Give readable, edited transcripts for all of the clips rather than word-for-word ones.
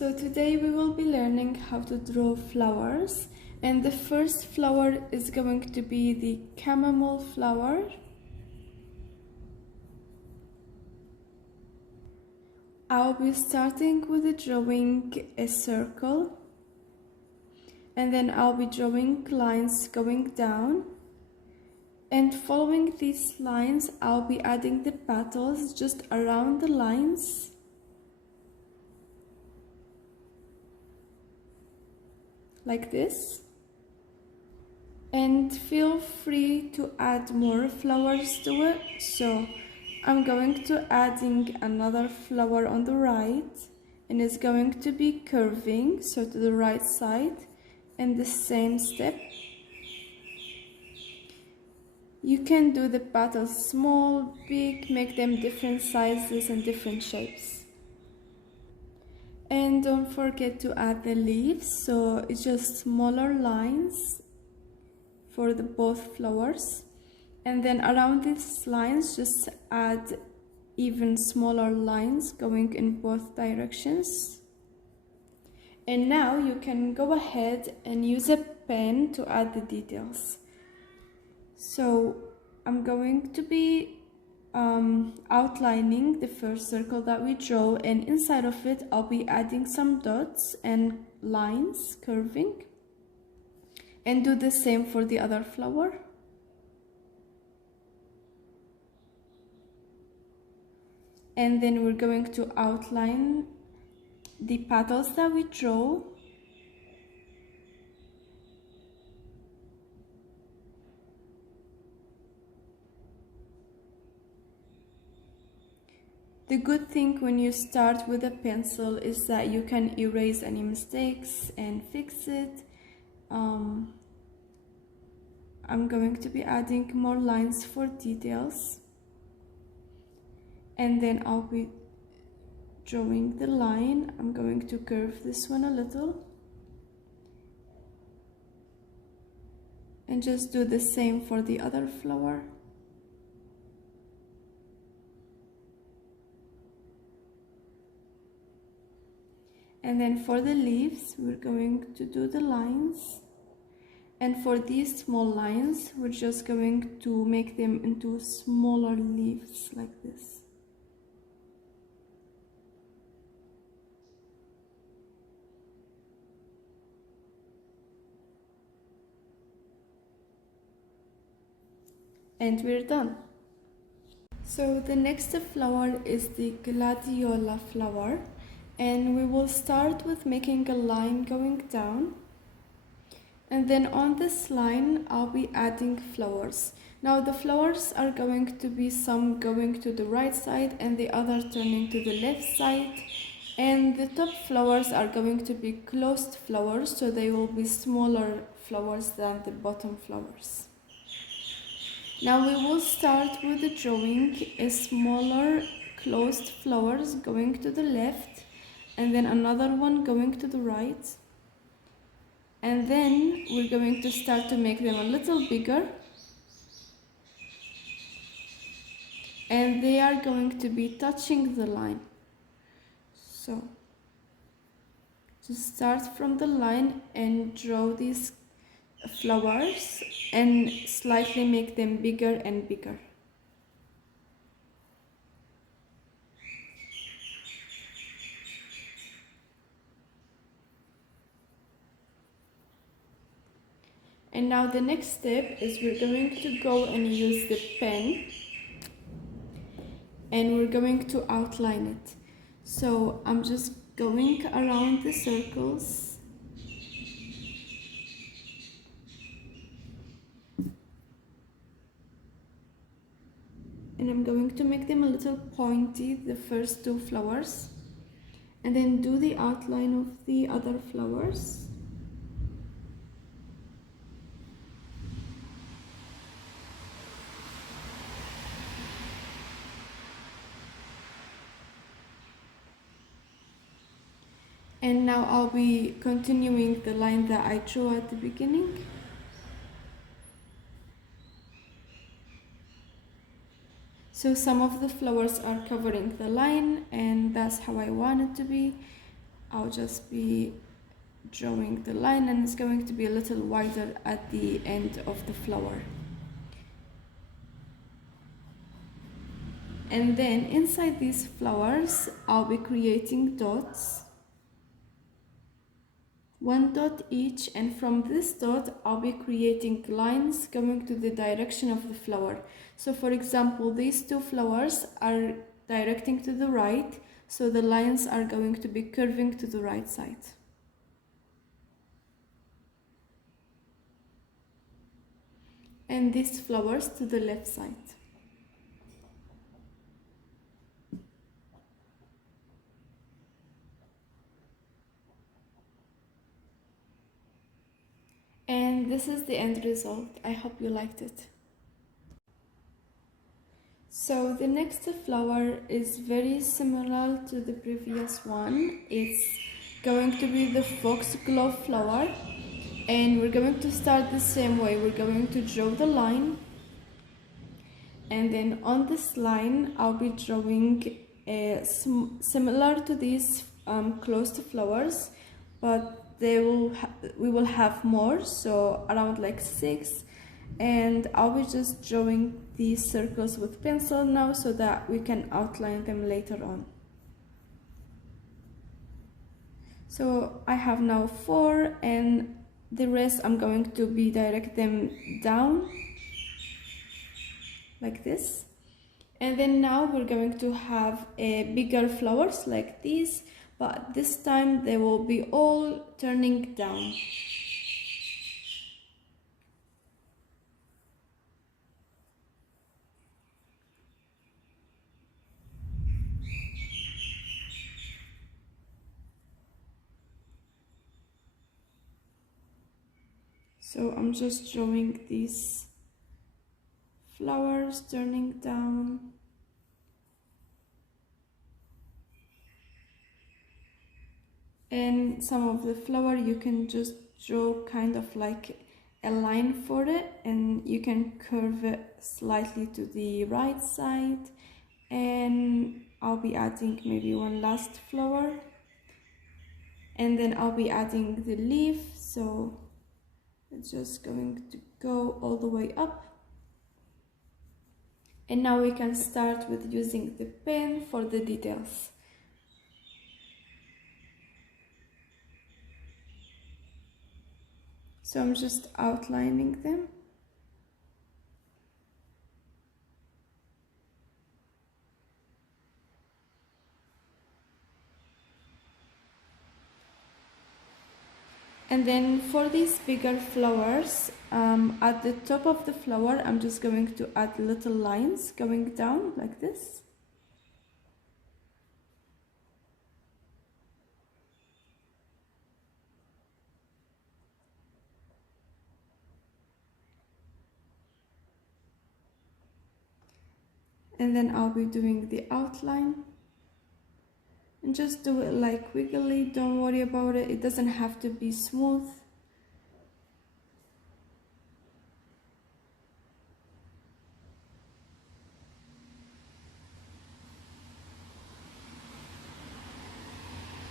So today we will be learning how to draw flowers, and the first flower is going to be the chamomile flower. I'll be starting with drawing a circle, and then I'll be drawing lines going down, and following these lines I'll be adding the petals just around the lines. Like this, and feel free to add more flowers to it. So I'm going to adding another flower on the right, and it's going to be curving, so to the right side, and the same step. You can do the petals small, big, make them different sizes and different shapes. And don't forget to add the leaves, so it's just smaller lines for the both flowers, and then around these lines just add even smaller lines going in both directions. And now you can go ahead and use a pen to add the details. So I'm going to be outlining the first circle that we draw, and inside of it I'll be adding some dots and lines curving, and do the same for the other flower. And then we're going to outline the petals that we draw. The good thing when you start with a pencil is that you can erase any mistakes and fix it. I'm going to be adding more lines for details, and then I'll be drawing the line. I'm going to curve this one a little, and just do the same for the other flower. And then for the leaves, we're going to do the lines. And for these small lines, we're just going to make them into smaller leaves like this. And we're done. So the next flower is the gladiola flower. And we will start with making a line going down, and then on this line I'll be adding flowers. Now the flowers are going to be some going to the right side and the other turning to the left side, and the top flowers are going to be closed flowers, so they will be smaller flowers than the bottom flowers. Now we will start with drawing a smaller closed flowers going to the left, and then another one going to the right, and then we're going to start to make them a little bigger, and they are going to be touching the line. So just start from the line and draw these flowers and slightly make them bigger and bigger. And now the next step is we're going to go and use the pen, and we're going to outline it. So I'm just going around the circles, and I'm going to make them a little pointy, the first two flowers, and then do the outline of the other flowers. And now I'll be continuing the line that I drew at the beginning. So some of the flowers are covering the line, and that's how I want it to be. I'll just be drawing the line, and it's going to be a little wider at the end of the flower. And then inside these flowers, I'll be creating dots, 1 dot each, and from this dot I'll be creating lines going to the direction of the flower. So for example, these 2 flowers are directing to the right, so the lines are going to be curving to the right side. And these flowers to the left side. And this is the end result. I hope you liked it. So the next flower is very similar to the previous one. It's going to be the foxglove flower, and we're going to start the same way. We're going to draw the line, and then on this line I'll be drawing similar to these closed flowers, but we will have more, so around like 6, and I'll be just drawing these circles with pencil now so that we can outline them later on. So I have now 4, and the rest I'm going to be direct them down like this. And then now we're going to have bigger flowers like these, but this time they will be all turning down. So I'm just drawing these flowers turning down. And some of the flower you can just draw kind of like a line for it, and you can curve it slightly to the right side. And I'll be adding maybe one last flower, and then I'll be adding the leaf, so it's just going to go all the way up. And now we can start with using the pen for the details. So I'm just outlining them. And then for these bigger flowers, at the top of the flower, I'm just going to add little lines going down like this. And then I'll be doing the outline. And just do it like wiggly, don't worry about it, it doesn't have to be smooth.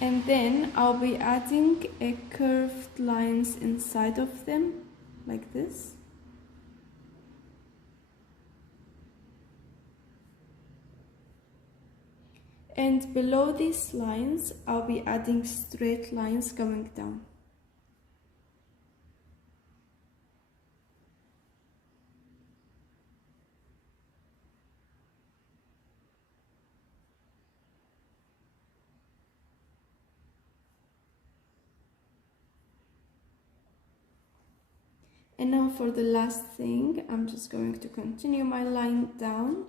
And then I'll be adding a curved lines inside of them, like this. And below these lines, I'll be adding straight lines going down. And now for the last thing, I'm just going to continue my line down,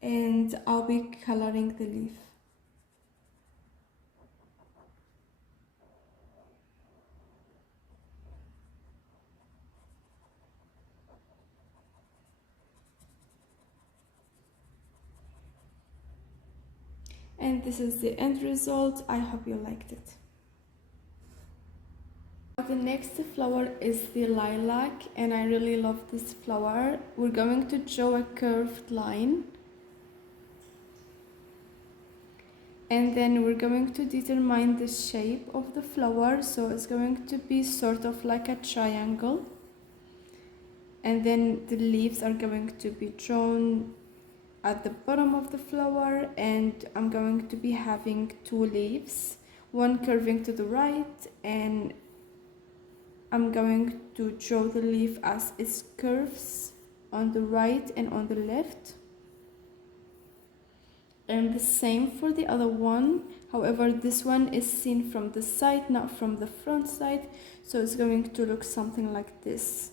and I'll be coloring the leaf. And this is the end result. I hope you liked it. The next flower is the lilac, and I really love this flower. We're going to draw a curved line. And then we're going to determine the shape of the flower, so it's going to be sort of like a triangle, and then the leaves are going to be drawn at the bottom of the flower, and I'm going to be having two leaves, one curving to the right, and I'm going to draw the leaf as it curves on the right and on the left, and the same for the other one. However, this one is seen from the side, not from the front side, so it's going to look something like this.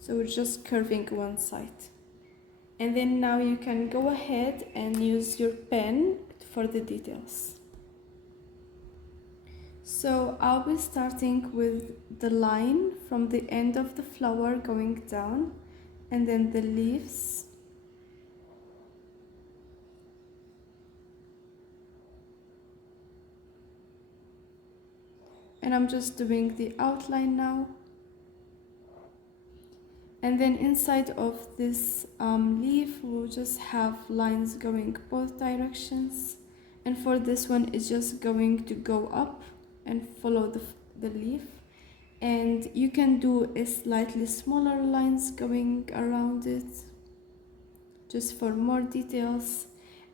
So we're just curving one side. And then now you can go ahead and use your pen for the details. So I'll be starting with the line from the end of the flower going down, and then the leaves, and I'm just doing the outline now. And then inside of this leaf, we'll just have lines going both directions. And for this one, it's just going to go up and follow the leaf. And you can do a slightly smaller lines going around it, just for more details.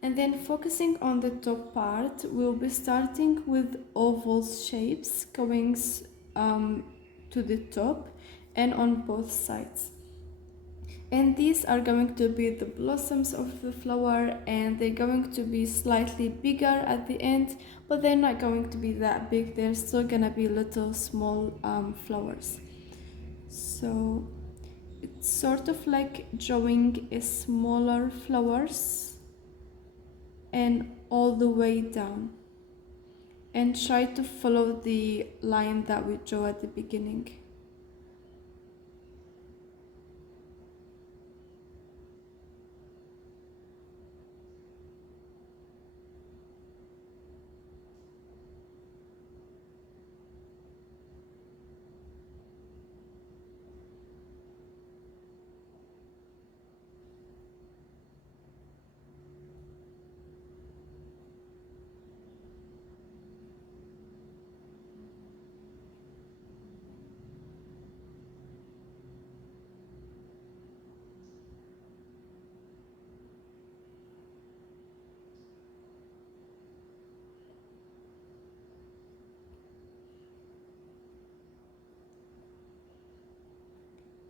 And then focusing on the top part, we'll be starting with oval shapes going to the top and on both sides. And these are going to be the blossoms of the flower, and they're going to be slightly bigger at the end, but they're not going to be that big. They're still gonna be little small flowers. So it's sort of like drawing a smaller flowers and all the way down, and try to follow the line that we draw at the beginning.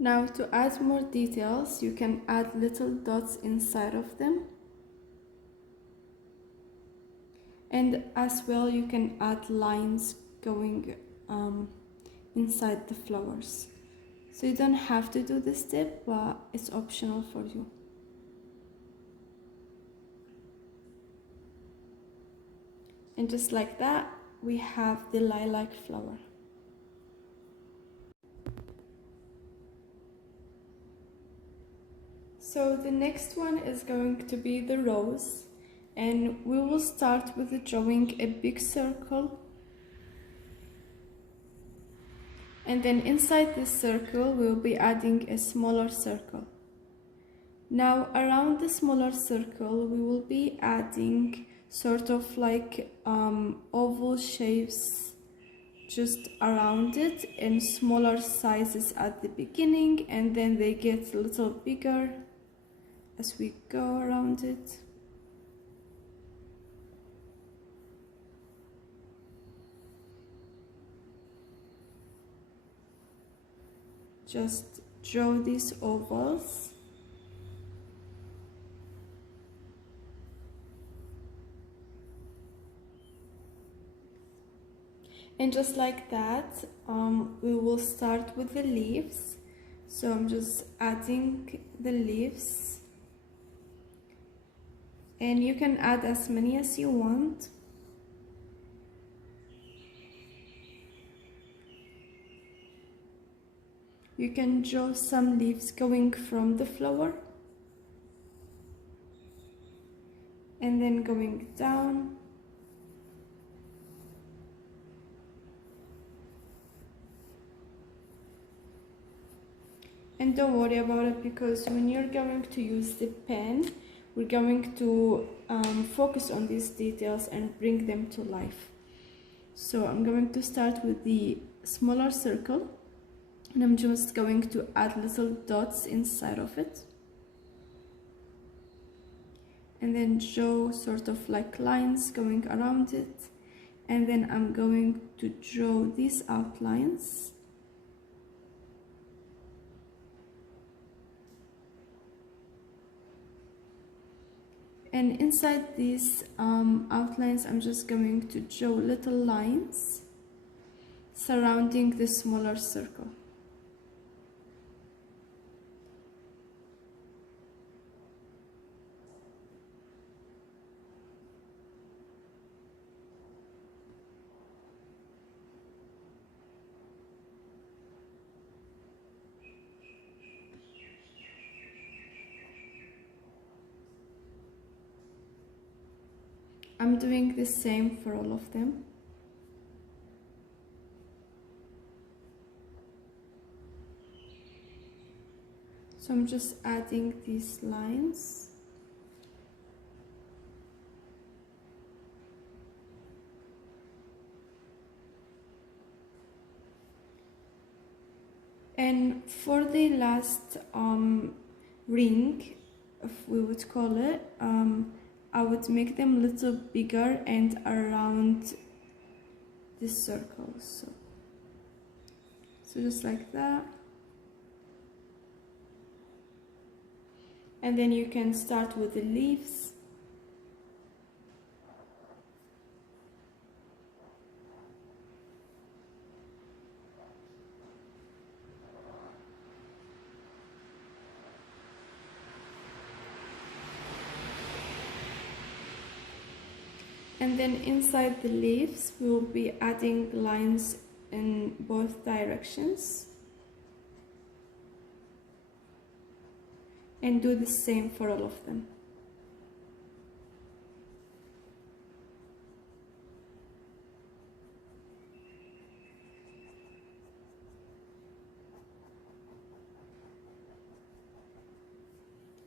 Now to add more details, you can add little dots inside of them. And as well, you can add lines going inside the flowers. So you don't have to do this step, but it's optional for you. And just like that, we have the lilac flower. So the next one is going to be the rose, and we will start with drawing a big circle, and then inside this circle we'll be adding a smaller circle. Now around the smaller circle we will be adding sort of like oval shapes just around it in smaller sizes at the beginning, and then they get a little bigger as we go around it. Just draw these ovals. And just like that, we will start with the leaves. So I'm just adding the leaves. And you can add as many as you want. You can draw some leaves going from the flower and then going down. And don't worry about it, because when you're going to use the pen, we're going to focus on these details and bring them to life. So I'm going to start with the smaller circle, and I'm just going to add little dots inside of it, and then draw sort of like lines going around it, and then I'm going to draw these outlines. And inside these outlines, I'm just going to draw little lines surrounding the smaller circle. I'm doing the same for all of them. So I'm just adding these lines. And for the last ring, if we would call it, I would make them a little bigger and around this circle. So just like that. And then you can start with the leaves. And then inside the leaves, we'll be adding lines in both directions. And do the same for all of them.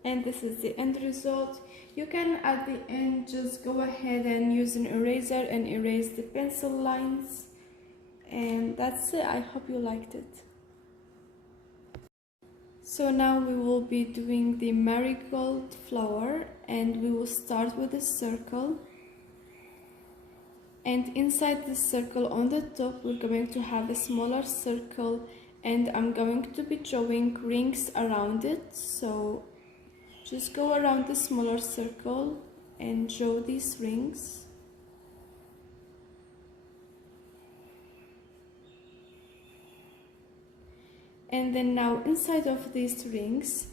And this is the end result. You can at the end just go ahead and use an eraser and erase the pencil lines. And that's it. I hope you liked it. So now we will be doing the marigold flower, and we will start with a circle. And inside this circle on the top, we're going to have a smaller circle, and I'm going to be drawing rings around it. So just go around the smaller circle and draw these rings. And then now inside of these rings,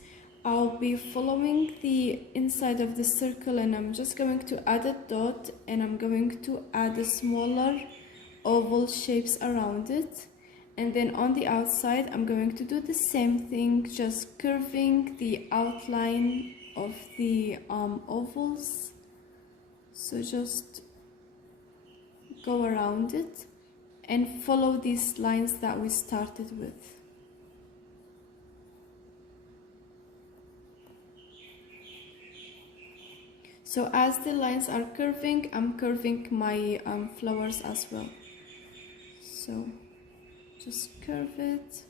I'll be following the inside of the circle, and I'm just going to add a dot, and I'm going to add a smaller oval shapes around it. And then on the outside, I'm going to do the same thing, just curving the outline of the ovals. So just go around it and follow these lines that we started with. So as the lines are curving, I'm curving my flowers as well. So just curve it.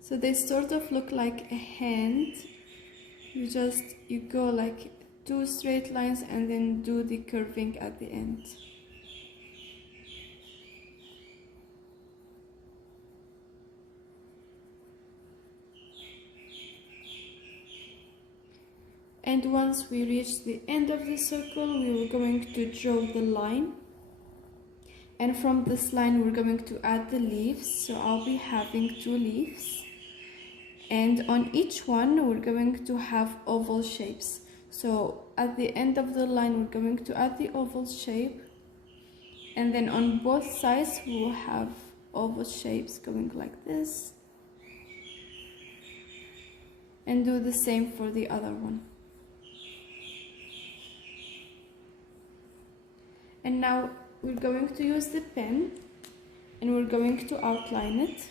So they sort of look like a hand. You go like 2 straight lines and then do the curving at the end. And once we reach the end of the circle, we are going to draw the line. And from this line, we're going to add the leaves. So I'll be having 2 leaves. And on each one, we're going to have oval shapes. So at the end of the line, we're going to add the oval shape. And then on both sides, we'll have oval shapes going like this. and do the same for the other one. And now we're going to use the pen and we're going to outline it.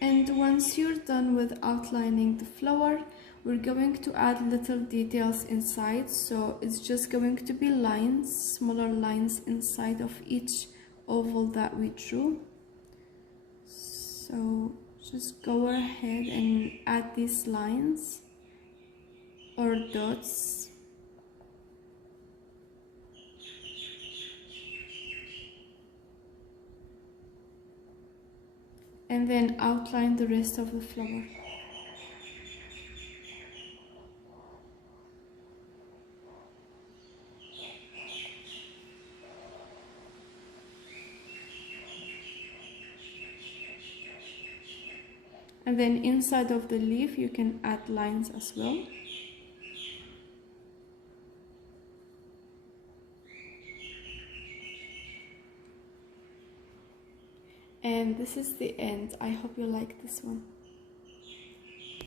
And once you're done with outlining the flower, we're going to add little details inside. So it's just going to be lines, smaller lines inside of each oval that we drew. So just go ahead and add these lines or dots. And then outline the rest of the flower. And then inside of the leaf you can add lines as well. And this is the end. I hope you like this one.